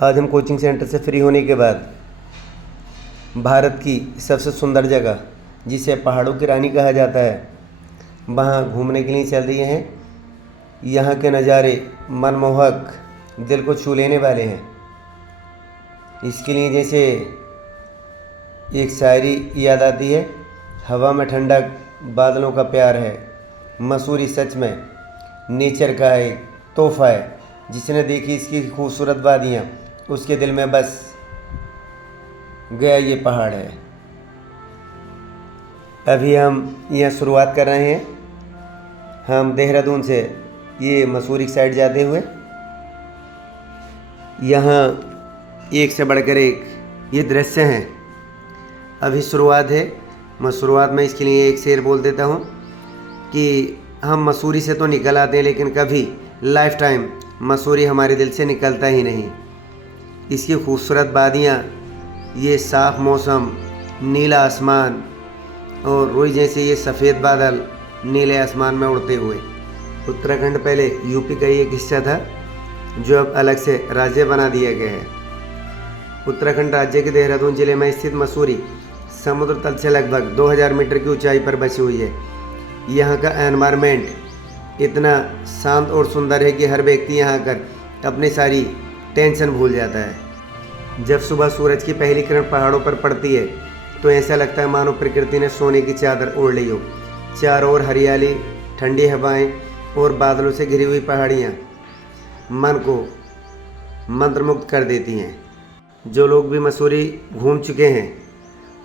आज हम coaching centre से फ्री होने के बाद भारत की सबसे सुंदर जगह जिसे पहाड़ों की रानी कहा जाता है वहाँ घूमने के लिए चल दिए हैं। यहाँ के नज़ारे मनमोहक, दिल को छू लेने वाले हैं। इसके लिए जैसे एक शायरी याद आती है, हवा में ठंडक, बादलों का प्यार है। मसूरी सच में नेचर का एक तोहफा है। जिसने देखी इसकी खूबसूरत वादियाँ, उसके दिल में बस गया ये पहाड़ है। अभी हम यहाँ शुरुआत कर रहे हैं। हम देहरादून से ये मसूरी की साइड जाते हुए, यहाँ एक से बढ़कर एक ये दृश्य हैं। अभी शुरुआत है। मैं शुरुआत में इसके लिए एक शेर बोल देता हूँ कि हम मसूरी से तो निकल आते हैं, लेकिन कभी लाइफ टाइम मसूरी हमारे दिल से निकलता ही नहीं। इसकी खूबसूरत वादियाँ, ये साफ़ मौसम, नीला आसमान और रुई जैसे ये सफ़ेद बादल नीले आसमान में उड़ते हुए। उत्तराखंड पहले यूपी का ही एक हिस्सा था, जो अब अलग से राज्य बना दिया गया है। उत्तराखंड राज्य के देहरादून जिले में स्थित मसूरी समुद्र तल से लगभग 2000 मीटर की ऊंचाई पर बसी हुई है। यहाँ का एनवायरनमेंट इतना शांत और सुंदर है कि हर व्यक्ति यहाँ आकर अपनी सारी टेंशन भूल जाता है। जब सुबह सूरज की पहली किरण पहाड़ों पर पड़ती है तो ऐसा लगता है मानो प्रकृति ने सोने की चादर ओढ़ ली हो। चारों ओर हरियाली, ठंडी हवाएं और बादलों से घिरी हुई पहाड़ियाँ मन को मंत्रमुग्ध कर देती हैं। जो लोग भी मसूरी घूम चुके हैं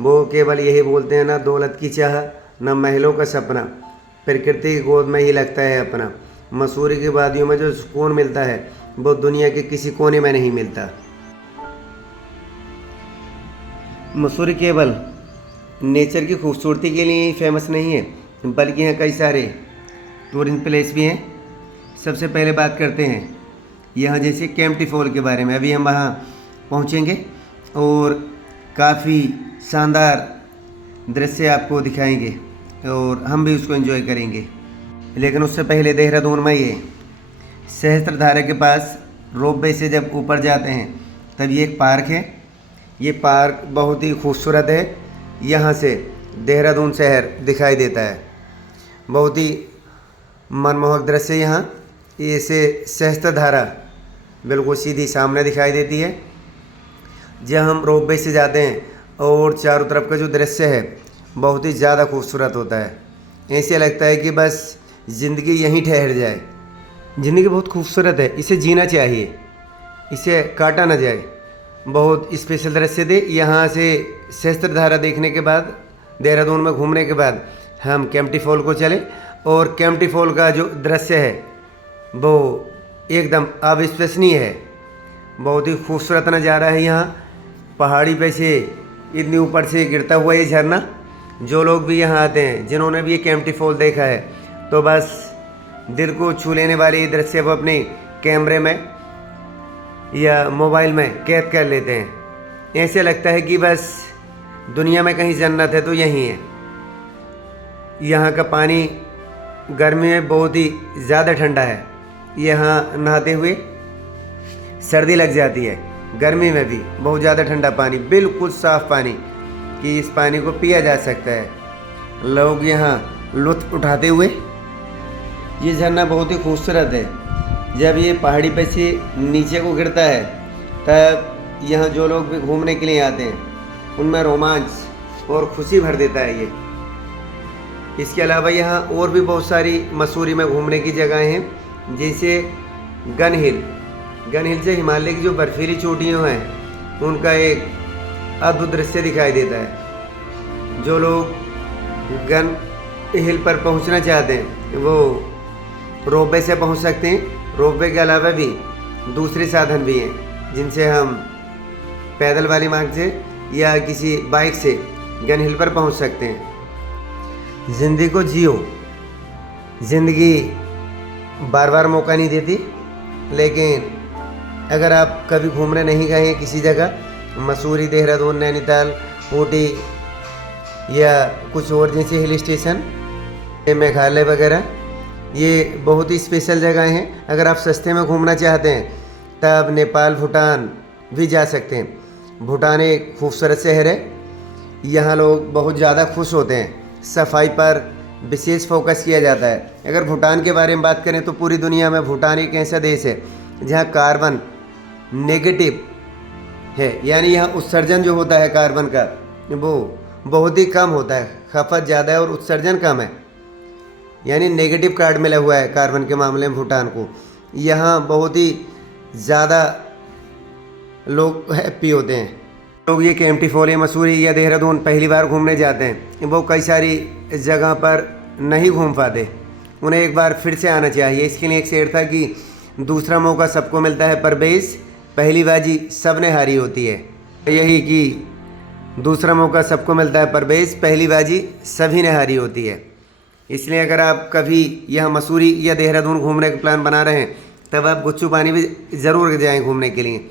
वो केवल यही बोलते हैं, ना दौलत की चाह, न महलों का सपना, प्रकृति की गोद में ही लगता है अपना। मसूरी की वादियों में जो सुकून मिलता है वो दुनिया के किसी कोने में नहीं मिलता। मसूरी केवल नेचर की खूबसूरती के लिए ही फेमस नहीं है, बल्कि यहाँ कई सारे टूरिस्ट प्लेस भी हैं। सबसे पहले बात करते हैं यहाँ जैसे केम्प्टी फॉल के बारे में। अभी हम वहाँ पहुँचेंगे और काफ़ी शानदार दृश्य आपको दिखाएंगे और हम भी उसको एंजॉय करेंगे। लेकिन उससे पहले देहरादून में ये सहस्त्रधारा के पास रोपवे से जब ऊपर जाते हैं तब ये एक पार्क है। ये पार्क बहुत ही खूबसूरत है। यहाँ से देहरादून शहर दिखाई देता है। बहुत ही मनमोहक दृश्य यहाँ। इसे सहस्त्रधारा बिल्कुल सीधी सामने दिखाई देती है। जब हम रोपवे से जाते हैं और चारों तरफ का जो दृश्य है बहुत ही ज़्यादा खूबसूरत होता है। ऐसे लगता है कि बस ज़िंदगी यहीं ठहर जाए। ज़िंदगी बहुत खूबसूरत है, इसे जीना चाहिए, इसे काटा ना जाए। बहुत स्पेशल दृश्य थे। यहाँ से सहस्त्रधारा देखने के बाद, देहरादून में घूमने के बाद हम केम्प्टी फॉल को चले और केम्प्टी फॉल का जो दृश्य है वो एकदम अविश्वसनीय है। बहुत ही खूबसूरत नज़ारा है। यहाँ पहाड़ी पे से इतनी ऊपर से गिरता हुआ ये झरना। जो लोग भी यहाँ आते हैं, जिन्होंने भी ये केम्प्टी फॉल देखा है, तो बस दिल को छू लेने वाले ये दृश्य वो अपने कैमरे में या मोबाइल में कैद कर लेते हैं। ऐसे लगता है कि बस दुनिया में कहीं जन्नत है तो यहीं है। यहाँ का पानी गर्मी में बहुत ही ज़्यादा ठंडा है। यहाँ नहाते हुए सर्दी लग जाती है। गर्मी में भी बहुत ज़्यादा ठंडा पानी, बिल्कुल साफ़ पानी कि इस पानी को पिया जा सकता है। लोग यहाँ लुत्फ़ उठाते हुए, ये झरना बहुत ही खूबसूरत है। जब ये पहाड़ी पे से नीचे को गिरता है तब यहाँ जो लोग भी घूमने के लिए आते हैं उनमें रोमांच और खुशी भर देता है ये। इसके अलावा यहाँ और भी बहुत सारी मसूरी में घूमने की जगहें हैं, जैसे गन हिल। गन हिल से हिमालय की जो बर्फीली चोटियाँ हैं उनका एक अद्भुत दृश्य दिखाई देता है। जो लोग गन हिल पर पहुंचना चाहते हैं वो रोपवे से पहुंच सकते हैं। रोपवे के अलावा भी दूसरे साधन भी हैं जिनसे हम पैदल वाली मार्ग से या किसी बाइक से गन हिल पर पहुंच सकते हैं। ज़िंदगी को जियो। ज़िंदगी बार बार मौका नहीं देती, लेकिन अगर आप कभी घूमने नहीं गए हैं किसी जगह, मसूरी, देहरादून, नैनीताल, ऊटी या कुछ और जैसे हिल स्टेशन, मेघालय वगैरह, ये बहुत ही स्पेशल जगह हैं। अगर आप सस्ते में घूमना चाहते हैं तब नेपाल, भूटान भी जा सकते हैं। भूटान एक खूबसूरत शहर है, यहाँ लोग बहुत ज़्यादा खुश होते हैं। सफाई पर विशेष फोकस किया जाता है। अगर भूटान के बारे में बात करें तो पूरी दुनिया में भूटान एक ऐसा देश है जहाँ कार्बन नेगेटिव है, यानी यहाँ उत्सर्जन जो होता है कार्बन का वो बहुत ही कम होता है, खपत ज़्यादा है और उत्सर्जन कम है, यानी नेगेटिव कार्ड मिला हुआ है कार्बन के मामले में भूटान को। यहाँ बहुत ही ज़्यादा लोग हैप्पी होते हैं। लोग ये केम्प्टी फॉल या मसूरी या देहरादून पहली बार घूमने जाते हैं, वो कई सारी जगह पर नहीं घूम पाते, उन्हें एक बार फिर से आना चाहिए। इसके लिए एक शेर था कि दूसरा मौका सबको मिलता है पर बेइस पहली बाजी सबने हारी होती है। यही कि दूसरा मौका सबको मिलता है पर बेइस पहली बाजी सभी ने हारी होती है। इसलिए अगर आप कभी यहाँ मसूरी या देहरादून घूमने का प्लान बना रहे हैं तब आप गुच्चू पानी भी ज़रूर जाएँ घूमने के लिए।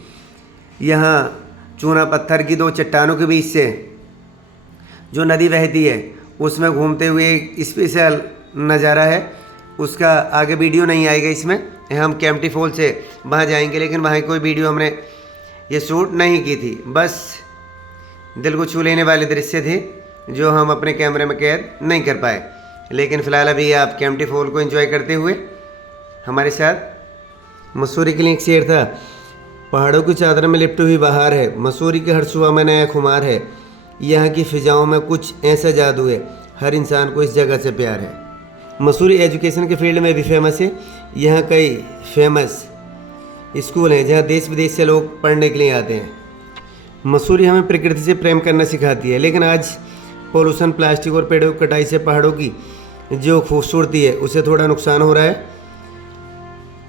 यहाँ चूना पत्थर की दो चट्टानों के बीच से जो नदी बहती है उसमें घूमते हुए एक स्पेशल नज़ारा है, उसका आगे वीडियो नहीं आएगा इसमें। हम केम्प्टी फॉल से वहाँ जाएंगे, लेकिन वहाँ कोई वीडियो हमने ये शूट नहीं की थी, बस दिल को छू लेने वाले दृश्य थे जो हम अपने कैमरे में कैद नहीं कर पाए। लेकिन फ़िलहाल अभी आप केम्प्टी फॉल को एंजॉय करते हुए हमारे साथ। मसूरी के लिए एक शेर था, पहाड़ों की चादर में लिपटी हुई बहार है, मसूरी के हर सुबह में नया खुमार है, यहाँ की फ़िज़ाओं में कुछ ऐसा जादू है, हर इंसान को इस जगह से प्यार है। मसूरी एजुकेशन के फील्ड में भी फेमस है। यहाँ कई फेमस स्कूल हैं जहाँ देश विदेश से लोग पढ़ने के लिए आते हैं। मसूरी हमें प्रकृति से प्रेम करना सिखाती है, लेकिन आज पोल्यूशन, प्लास्टिक और पेड़ों की कटाई से पहाड़ों की जो खूबसूरती है उसे थोड़ा नुकसान हो रहा है।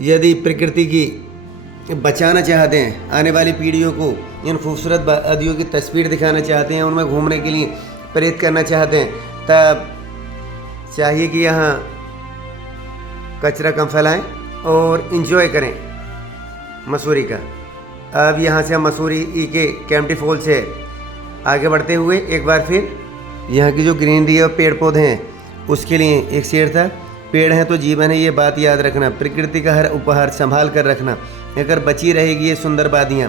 यदि प्रकृति की बचाना चाहते हैं, आने वाली पीढ़ियों को इन खूबसूरत वादियों की तस्वीर दिखाना चाहते हैं, उनमें घूमने के लिए प्रेरित करना चाहते हैं, तब चाहिए कि यहाँ कचरा कम फैलाएं और इन्जॉय करें मसूरी का। अब यहाँ से हम मसूरी के केम्प्टी फॉल से आगे बढ़ते हुए एक बार फिर यहाँ की जो ग्रीनरी और पेड़ पौधे हैं उसके लिए एक शेर था, पेड़ हैं तो जीवन है, ये बात याद रखना, प्रकृति का हर उपहार संभाल कर रखना, अगर बची रहेगी ये सुंदर वादियाँ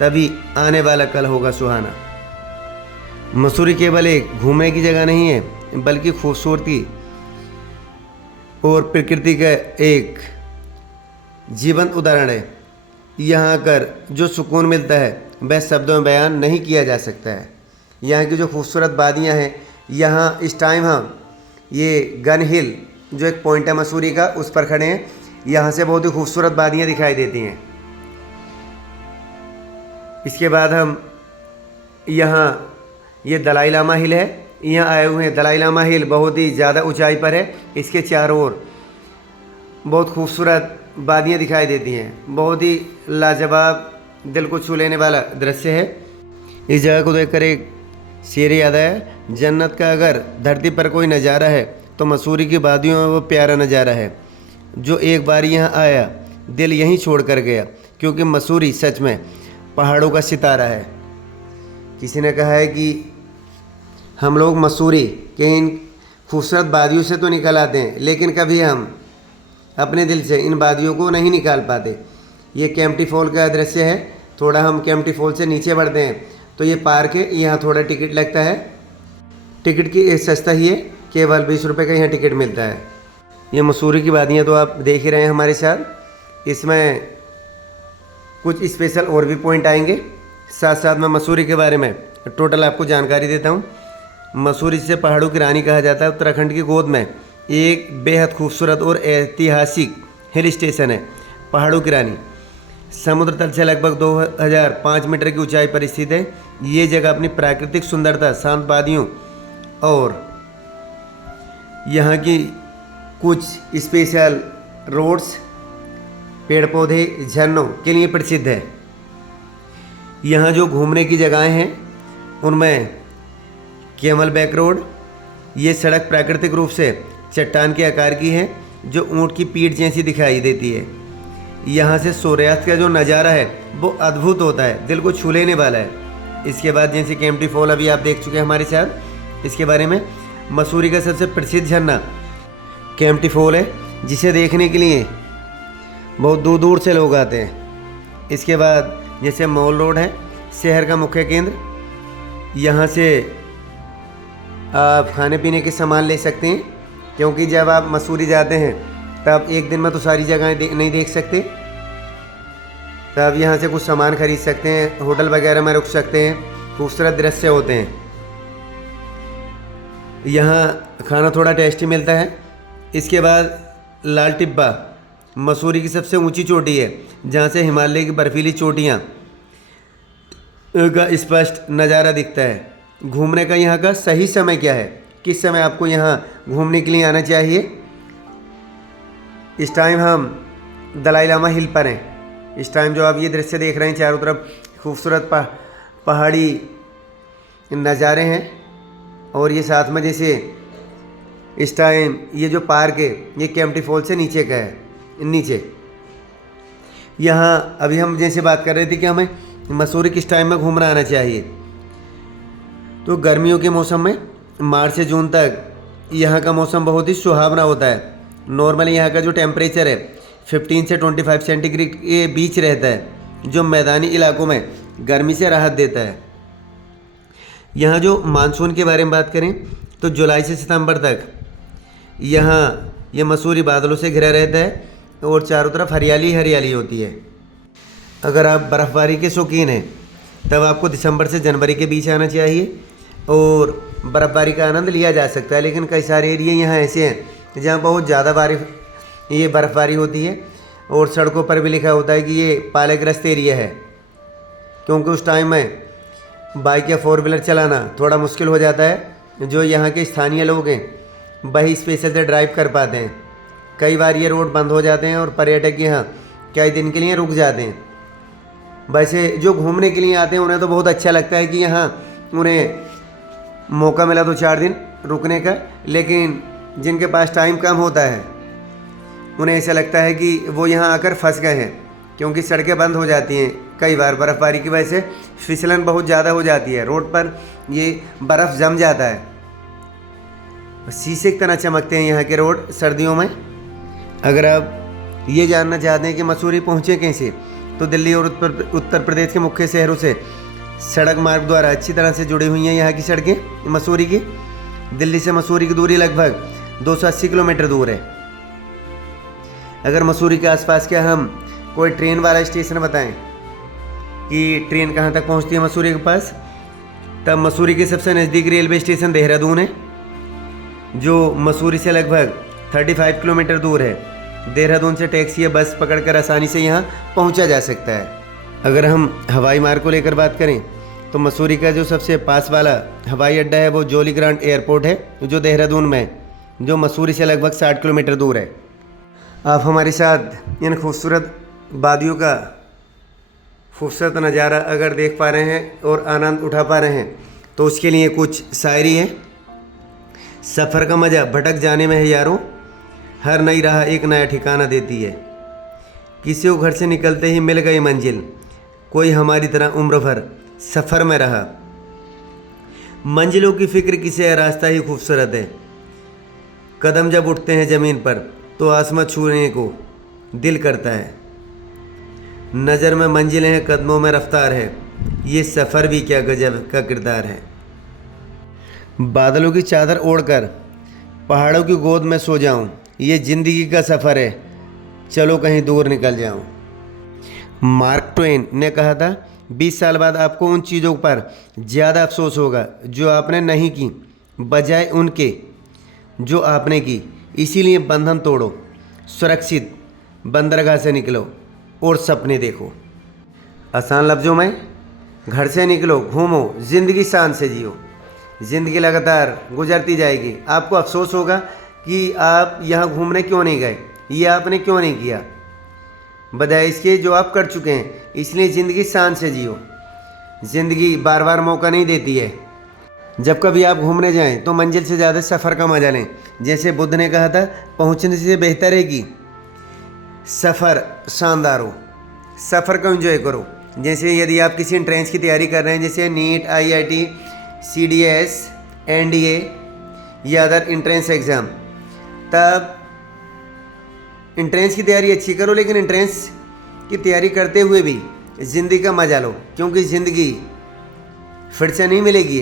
तभी आने वाला कल होगा सुहाना। मसूरी केवल एक घूमने की जगह नहीं है बल्कि खूबसूरती और प्रकृति का एक जीवंत उदाहरण है। यहाँ आकर जो सुकून मिलता है वह शब्दों में बयान नहीं किया जा सकता है। यहाँ की जो खूबसूरत वादियाँ हैं, यहाँ इस टाइम हम ये गन हिल जो एक पॉइंट है मसूरी का उस पर खड़े हैं। यहाँ से बहुत ही खूबसूरत वादियाँ दिखाई देती हैं। इसके बाद हम यहाँ ये दलाई लामा हिल है, यहाँ आए हुए हैं। दलाई लामा हिल बहुत ही ज़्यादा ऊंचाई पर है, इसके चारों ओर बहुत खूबसूरत वादियाँ दिखाई देती हैं। बहुत ही लाजवाब, दिल को छू लेने वाला दृश्य है। इस जगह को देखकर एक शेर याद आया, जन्नत का अगर धरती पर कोई नज़ारा है तो मसूरी की वादियों में वो प्यारा नज़ारा है। जो एक बार यहाँ आया दिल यहीं छोड़ कर गया, क्योंकि मसूरी सच में पहाड़ों का सितारा है। किसी ने कहा है कि हम लोग मसूरी के इन खूबसूरत वादियों से तो निकल आते हैं, लेकिन कभी हम अपने दिल से इन वादियों को नहीं निकाल पाते। ये केम्प्टी फॉल का दृश्य है। थोड़ा हम केम्प्टी फॉल से नीचे बढ़ते हैं तो ये पार्क है, यहाँ थोड़ा टिकट लगता है। टिकट की सस्ता ही है, केवल 20 रुपये का यहाँ टिकट मिलता है। ये मसूरी की वादियाँ तो आप देख ही रहे हैं हमारे साथ। इसमें कुछ स्पेशल और भी पॉइंट आएंगे, साथ साथ मैं मसूरी के बारे में टोटल आपको जानकारी देता हूँ। मसूरी से पहाड़ों की रानी कहा जाता है। उत्तराखंड की गोद में एक बेहद खूबसूरत और ऐतिहासिक हिल स्टेशन है पहाड़ों की रानी। समुद्र तल से लगभग 2005 मीटर की ऊंचाई पर स्थित है। ये जगह अपनी प्राकृतिक सुंदरता, शांत वादियों और यहाँ की कुछ स्पेशल रोड्स, पेड़ पौधे, झरनों के लिए प्रसिद्ध है। यहाँ जो घूमने की जगहें हैं उनमें कैमल बैक रोड, ये सड़क प्राकृतिक रूप से चट्टान के आकार की है जो ऊँट की पीठ जैसी दिखाई देती है। यहाँ से सूर्यास्त का जो नज़ारा है वो अद्भुत होता है, दिल को छू लेने वाला है। इसके बाद जैसे केम्प्टी फॉल अभी आप देख चुके हैं हमारे साथ, इसके बारे में मसूरी का सबसे प्रसिद्ध झरना केम्प्टी फॉल है, जिसे देखने के लिए बहुत दूर दूर से लोग आते हैं। इसके बाद जैसे मॉल रोड है शहर का मुख्य केंद्र, यहाँ से आप खाने पीने के सामान ले सकते हैं, क्योंकि जब आप मसूरी जाते हैं तब एक दिन में तो सारी जगहें नहीं देख सकते। तब यहाँ से कुछ सामान खरीद सकते हैं, होटल वगैरह में रुक सकते हैं, खूबसूरत दृश्य होते हैं। यहाँ खाना थोड़ा टेस्टी मिलता है। इसके बाद लाल टिब्बा मसूरी की सबसे ऊंची चोटी है, जहाँ से हिमालय की बर्फीली चोटियाँ का स्पष्ट नज़ारा दिखता है। घूमने का यहाँ का सही समय क्या है, किस समय आपको यहाँ घूमने के लिए आना चाहिए? इस टाइम हम दलाई लामा हिल पर हैं। इस टाइम जो आप ये दृश्य देख रहे हैं, चारों तरफ खूबसूरत पहाड़ी नज़ारे हैं, और ये साथ में जैसे इस टाइम ये जो पार्क है ये केम्प्टी फॉल से नीचे का है, नीचे। यहाँ अभी हम जैसे बात कर रहे थे कि हमें मसूरी किस टाइम में घूमना आना चाहिए, तो गर्मियों के मौसम में मार्च से जून तक यहाँ का मौसम बहुत ही सुहावना होता है। नॉर्मली यहाँ का जो टेम्परेचर है 15 से 25 सेंटीग्रेड के बीच रहता है, जो मैदानी इलाकों में गर्मी से राहत देता है। यहाँ जो मानसून के बारे में बात करें तो जुलाई से सितंबर तक यहाँ ये मसूरी बादलों से घिरा रहता है और चारों तरफ हरियाली हरियाली होती है। अगर आप बर्फ़बारी के शौकीन हैं तब आपको दिसंबर से जनवरी के बीच आना चाहिए और बर्फ़बारी का आनंद लिया जा सकता है। लेकिन कई सारे एरिया यहाँ ऐसे हैं जहाँ बहुत ज़्यादा बर्फ़बारी होती है, और सड़कों पर भी लिखा होता है कि ये पालेग्रस्त एरिया है, क्योंकि उस टाइम में बाइक या 4 व्हीलर चलाना थोड़ा मुश्किल हो जाता है। जो यहाँ के स्थानीय लोग हैं वही स्पेशल से ड्राइव कर पाते हैं। कई बार ये रोड बंद हो जाते हैं और पर्यटक यहाँ कई दिन के लिए रुक जाते हैं। वैसे जो घूमने के लिए आते हैं उन्हें तो बहुत अच्छा लगता है कि यहाँ उन्हें मौका मिला तो 4 दिन रुकने का, लेकिन जिनके पास टाइम कम होता है उन्हें ऐसा लगता है कि वो यहाँ आकर फंस गए हैं, क्योंकि सड़कें बंद हो जाती हैं। कई बार बर्फ़बारी की वजह से फिसलन बहुत ज़्यादा हो जाती है, रोड पर ये बर्फ़ जम जाता है, शीशे की तरह चमकते हैं यहाँ के रोड सर्दियों में। अगर आप ये जानना चाहते हैं कि मसूरी पहुँचे कैसे, तो दिल्ली और उत्तर प्रदेश के मुख्य शहरों से सड़क मार्ग द्वारा अच्छी तरह से जुड़ी हुई हैं यहाँ की सड़कें मसूरी की। दिल्ली से मसूरी की दूरी लगभग 280 किलोमीटर दूर है। अगर मसूरी के आसपास क्या हम कोई ट्रेन वाला स्टेशन बताएं कि ट्रेन कहाँ तक पहुँचती है मसूरी के पास, तब मसूरी के सबसे नज़दीक रेलवे स्टेशन देहरादून है, जो मसूरी से लगभग 35 किलोमीटर दूर है। देहरादून से टैक्सी या बस पकड़कर आसानी से यहाँ पहुँचा जा सकता है। अगर हम हवाई मार्ग को लेकर बात करें तो मसूरी का जो सबसे पास वाला हवाई अड्डा है वो जॉली ग्रांट एयरपोर्ट है, जो देहरादून में है, जो मसूरी से लगभग 60 किलोमीटर दूर है। आप हमारे साथ इन खूबसूरत वादियों का खूबसूरत नज़ारा अगर देख पा रहे हैं और आनंद उठा पा रहे हैं तो उसके लिए कुछ शायरी है। सफ़र का मज़ा भटक जाने में है यारों, हर नई राह एक नया ठिकाना देती है। किसी को घर से निकलते ही मिल गई मंजिल, कोई हमारी तरह उम्र भर सफ़र में रहा। मंजिलों की फ़िक्र किसे है, रास्ता ही खूबसूरत है। कदम जब उठते हैं ज़मीन पर तो आसमां छूने को दिल करता है। नज़र में मंजिलें हैं, कदमों में रफ्तार है, ये सफ़र भी क्या गजब का किरदार है। बादलों की चादर ओढ़कर पहाड़ों की गोद में सो जाऊं, ये ज़िंदगी का सफ़र है, चलो कहीं दूर निकल जाऊं। मार्क ट्वेन ने कहा था 20 साल बाद आपको उन चीज़ों पर ज़्यादा अफसोस होगा जो आपने नहीं की, बजाय उनके जो आपने की। इसीलिए बंधन तोड़ो, सुरक्षित बंदरगाह से निकलो और सपने देखो। आसान लफ्ज़ों में, घर से निकलो, घूमो, ज़िंदगी शान से जियो। ज़िंदगी लगातार गुजरती जाएगी, आपको अफसोस होगा कि आप यहाँ घूमने क्यों नहीं गए, ये आपने क्यों नहीं किया, बजाय इसके जो आप कर चुके हैं। इसलिए ज़िंदगी शान से जियो। ज़िंदगी बार बार मौका नहीं देती है। जब कभी आप घूमने जाएं तो मंजिल से ज़्यादा सफ़र का मजा लें। जैसे बुद्ध ने कहा था, पहुंचने से बेहतर है कि सफ़र शानदार हो। सफ़र को एंजॉय करो। जैसे यदि आप किसी एंट्रेंस की तैयारी कर रहे हैं, जैसे नीट, IIT, CDS, NDA या अदर एंट्रेंस एग्ज़ाम, तब एंट्रेंस की तैयारी अच्छी करो, लेकिन एंट्रेंस की तैयारी करते हुए भी ज़िंदगी का मज़ा लो, क्योंकि ज़िंदगी फिर से नहीं मिलेगी।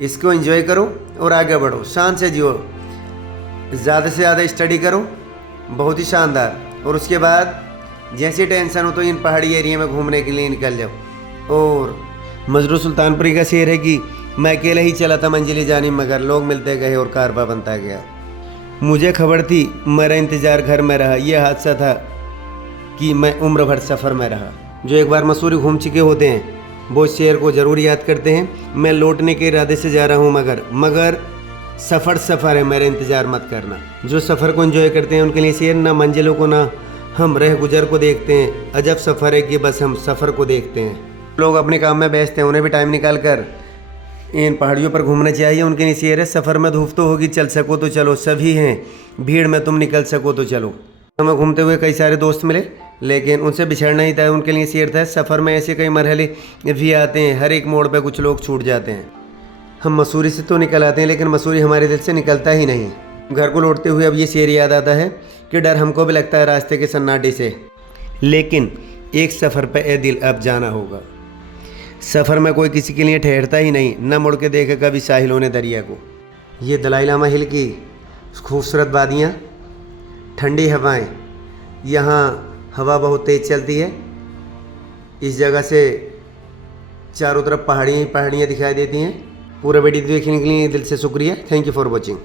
इसको एंजॉय करो और आगे बढ़ो, शान से जियो, ज़्यादा से ज़्यादा स्टडी करो, बहुत ही शानदार। और उसके बाद जैसी टेंशन हो तो इन पहाड़ी एरिया में घूमने के लिए निकल जाओ। और मजरू सुल्तानपुरी का शेर है कि मैं अकेला ही चला था मंजिल जानी, मगर लोग मिलते गए और कारवा बनता गया। मुझे खबर थी मेरा इंतज़ार घर में रहा, यह हादसा था कि मैं उम्र भर सफ़र में रहा। जो एक बार मसूरी घूम चुके होते हैं वो शेर को ज़रूर याद करते हैं। मैं लौटने के इरादे से जा रहा हूँ, मगर सफ़र है, मेरा इंतज़ार मत करना। जो सफ़र को एंजॉय करते हैं उनके लिए शेर, ना मंजिलों को ना हम रह गुजर को देखते हैं, अजब सफ़र है कि बस हम सफ़र को देखते हैं। लोग अपने काम में व्यस्त हैं, उन्हें भी टाइम निकाल कर इन पहाड़ियों पर घूमना चाहिए। उनके लिए शेर है, सफ़र में धूप तो होगी, चल सको तो चलो, सभी हैं भीड़ में, तुम निकल सको तो चलो। हमें घूमते हुए कई सारे दोस्त मिले, लेकिन उनसे बिछड़ना ही था। उनके लिए शेर था, सफ़र में ऐसे कई मरहले भी आते हैं, हर एक मोड़ पर कुछ लोग छूट जाते हैं। हम मसूरी से तो निकल आते हैं, लेकिन मसूरी हमारे दिल से निकलता ही नहीं। घर को लौटते हुए अब ये शेर याद आता है कि डर हमको भी लगता है रास्ते के सन्नाटे से, लेकिन एक सफ़र पे ए दिल अब जाना होगा। सफ़र में कोई किसी के लिए ठहरता ही नहीं, न मुड़ के देखे कभी साहिलों ने दरिया को। ये दलाई लामा हिल की खूबसूरत वादियाँ, ठंडी हवाएं, यहाँ हवा बहुत तेज़ चलती है। इस जगह से चारों तरफ पहाड़ियाँ ही पहाड़ियाँ दिखाई देती हैं। पूरा वीडियो देखने के लिए दिल से शुक्रिया। Thank you for watching.